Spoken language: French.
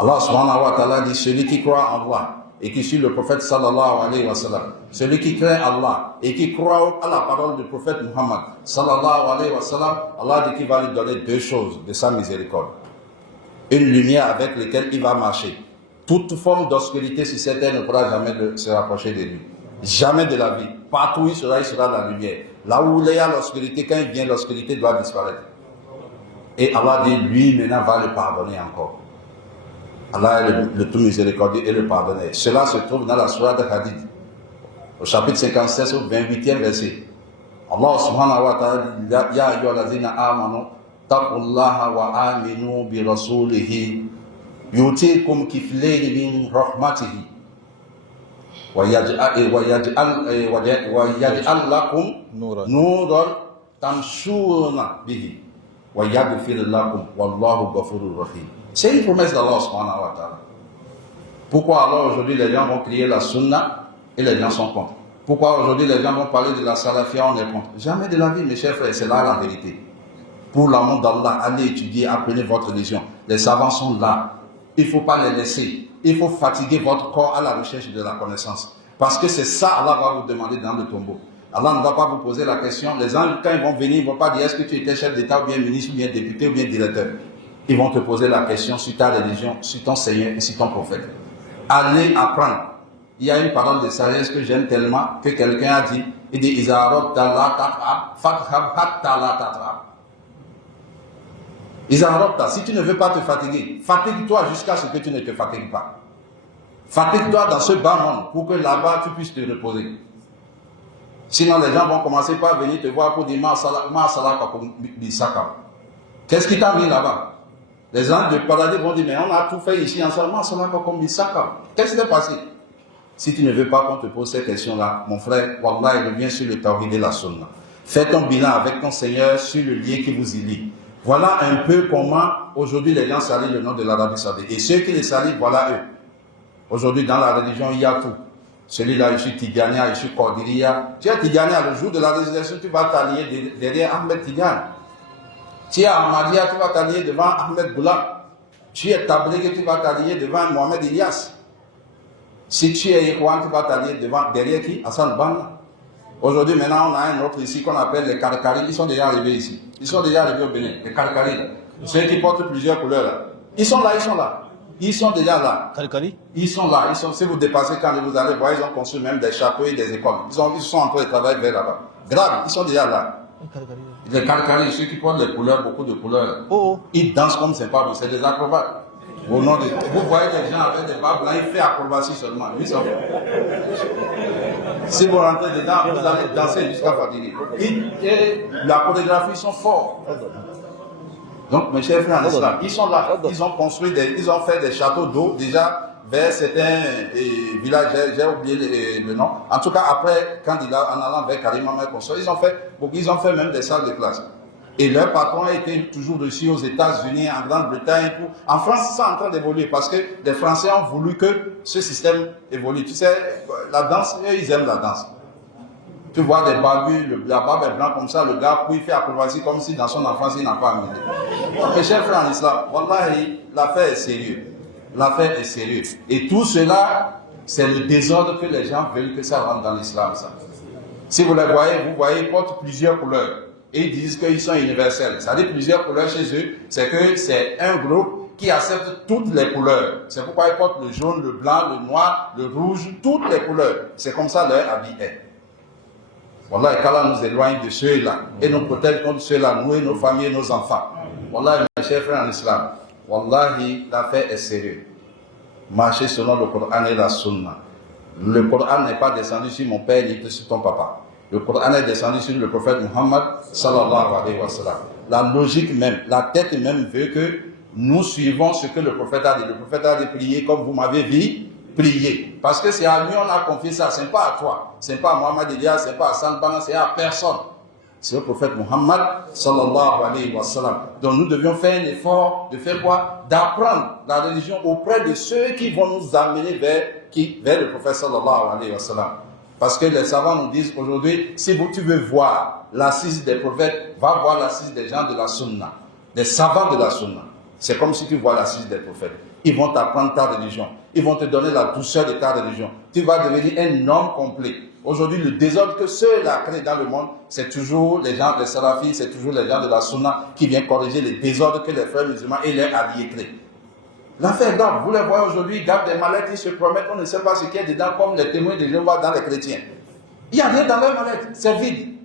Allah subhanahu wa ta'ala dit, celui qui croit en Allah et qui suit le prophète sallallahu alayhi wa sallam, celui qui craint Allah et qui croit à la parole du prophète Muhammad sallallahu alayhi wa sallam, Allah dit qu'il va lui donner deux choses de sa miséricorde. Une lumière avec laquelle il va marcher. Toute forme d'obscurité sur cette terre ne pourra jamais se rapprocher de lui. Jamais de la vie. Partout où il sera la lumière. Là où il y a l'obscurité, quand il vient, l'obscurité doit disparaître. Et Allah dit, lui maintenant va le pardonner encore. Allah est le tout miséricordieux et le pardonneur. Cela se trouve dans la sourate de Hadith, au chapitre 57, au 28e verset. Allah subhanahu wa ta'ala dit, Ya ayyuhallazina amanu, taqullaha wa aminu bi rasulihi, yutikum kiflayni min rahmatihi, wa yaj'al lakum nuran tamshuna bihi, wa yaghfir lakum wallahu ghafurur rahim. C'est une promesse d'Allah subhanahu wa ta'ala. Pourquoi alors aujourd'hui les gens vont crier la sunna et les gens sont contre? Pourquoi aujourd'hui les gens vont parler de la salafia, on est contre? Jamais de la vie, mes chers frères, c'est là la vérité. Pour l'amour d'Allah, allez étudier, apprenez votre religion. Les savants sont là. Il ne faut pas les laisser. Il faut fatiguer votre corps à la recherche de la connaissance. Parce que c'est ça Allah va vous demander dans le tombeau. Allah ne va pas vous poser la question. Les gens, quand ils vont venir, ils ne vont pas dire est-ce que tu étais chef d'État ou bien ministre ou bien député ou bien directeur. Ils vont te poser la question sur ta religion, sur ton Seigneur et sur ton prophète. Allez apprendre. Il y a une parole de sagesse que j'aime tellement que quelqu'un a dit, il dit Izarab la tatrab, fathab hatta la tatrab. Izarab, si tu ne veux pas te fatiguer, fatigue-toi jusqu'à ce que tu ne te fatigues pas. Fatigue-toi dans ce bas monde pour que là-bas tu puisses te reposer. Sinon les gens vont commencer par venir te voir pour dire Ma salaka bisaka. Qu'est-ce qui t'a mis là-bas? Les gens du paradis vont dire, mais on a tout fait ici ensemble, qu'est-ce qui s'est passé? Si tu ne veux pas qu'on te pose ces questions-là, mon frère, Wallah, reviens sur le tawhid et la sunna. Fais ton bilan avec ton Seigneur sur le lien qui vous y lie. Voilà un peu comment aujourd'hui les gens salient le nom de l'Arabie Saoudite. Et ceux qui les salient, voilà eux. Aujourd'hui dans la religion, il y a tout. Celui-là, je suis Tidjania, je suis Cordiria. Tu es Tidjania, le jour de la résurrection, tu vas t'allier derrière Ahmed Tidjani. Tu es Ahmadiyya, tu vas t'allier devant Ahmed Goulam. Tu es Tablighi, tu vas t'allier devant Mohamed Ilyas. Si tu es Ikhwan, tu vas t'allier derrière qui? Hassan Banna. Aujourd'hui, maintenant, on a un autre ici qu'on appelle les Karkari. Ils sont déjà arrivés ici. Ils sont déjà arrivés au Bénin, les Karkari. Ceux qui portent plusieurs couleurs là. Ils sont là, ils sont là. Ils sont déjà là. Karkari? Ils sont là. Si vous dépassez quand vous allez voir, ils ont construit même des châteaux et des écoles. Ils sont en train de travailler vers là-bas. Grave, ils sont déjà là. Les Karkari, ceux qui portent des couleurs, beaucoup de couleurs, ils dansent comme c'est pas bon, c'est des acrobates. Au nom de... Vous voyez des gens avec des barbes blancs, ils font acrobatie seulement. Lui, ça si vous rentrez dedans, vous allez danser jusqu'à fatiguer. Et la chorégraphie, ils sont forts. Donc, mes chers frères en islam, ils sont là. Ils ont construit ils ont fait des châteaux d'eau déjà vers certains villages, j'ai oublié le nom. En tout cas, après, quand en allant vers Karima, ils ont fait même des salles de classe. Et leur patron a été toujours reçu aux États-Unis, en Grande-Bretagne. En France, c'est en train d'évoluer parce que les Français ont voulu que ce système évolue. Tu sais, la danse, eux, ils aiment la danse. Tu vois des barbus, la barbe est blanche comme ça, le gars, puis il fait acrobatie comme si dans son enfance, il n'a pas amené. Donc, mes chers frères en islam, wallahi, l'affaire est sérieuse. L'affaire est sérieuse. Et tout cela, c'est le désordre que les gens veulent que ça rentre dans l'islam, ça. Si vous les voyez, ils portent plusieurs couleurs. Et ils disent qu'ils sont universels. Ça dit plusieurs couleurs chez eux, c'est que c'est un groupe qui accepte toutes les couleurs. C'est pourquoi ils portent le jaune, le blanc, le noir, le rouge, toutes les couleurs. C'est comme ça leur habit est. Wallah, qu'Allah nous éloigne de ceux-là et nous protège contre ceux-là, nous et nos familles et nos enfants. Wallah, mes chers frères en islam, wallahi, l'affaire est sérieuse. Marchez selon le Coran et la Sunna. Le Coran n'est pas descendu sur mon père ni sur ton papa. Le Coran est descendu sur le prophète Muhammad sallallahu alayhi wa sallam. La logique même, la tête même veut que nous suivons ce que le prophète a dit. Le prophète a dit prier comme vous m'avez dit, prier. Parce que c'est à lui on a confié ça, ce n'est pas à toi. Ce n'est pas à Mohamed Elias, ce n'est pas à Sanbana, c'est à personne. C'est le prophète Muhammad sallallahu alayhi wa sallam. Donc nous devions faire un effort de faire quoi? D'apprendre la religion auprès de ceux qui vont nous amener vers le prophète sallallahu alayhi wa sallam. Parce que les savants nous disent aujourd'hui, si tu veux voir l'assise des prophètes, va voir l'assise des gens de la sunna, des savants de la sunna. C'est comme si tu vois l'assise des prophètes. Ils vont t'apprendre ta religion. Ils vont te donner la douceur de ta religion. Tu vas devenir un homme complet. Aujourd'hui, le désordre que ceux-là créent dans le monde, c'est toujours les gens des salafis, c'est toujours les gens de la sunna qui viennent corriger les désordres que les frères musulmans et leurs alliés créent. L'affaire est grave. Vous les voyez aujourd'hui, ils gardent des mallettes, ils se promettent, on ne sait pas ce qu'il y a dedans, comme les témoins de Jéhovah dans les chrétiens. Il n'y a rien dans leurs mallettes, c'est vide.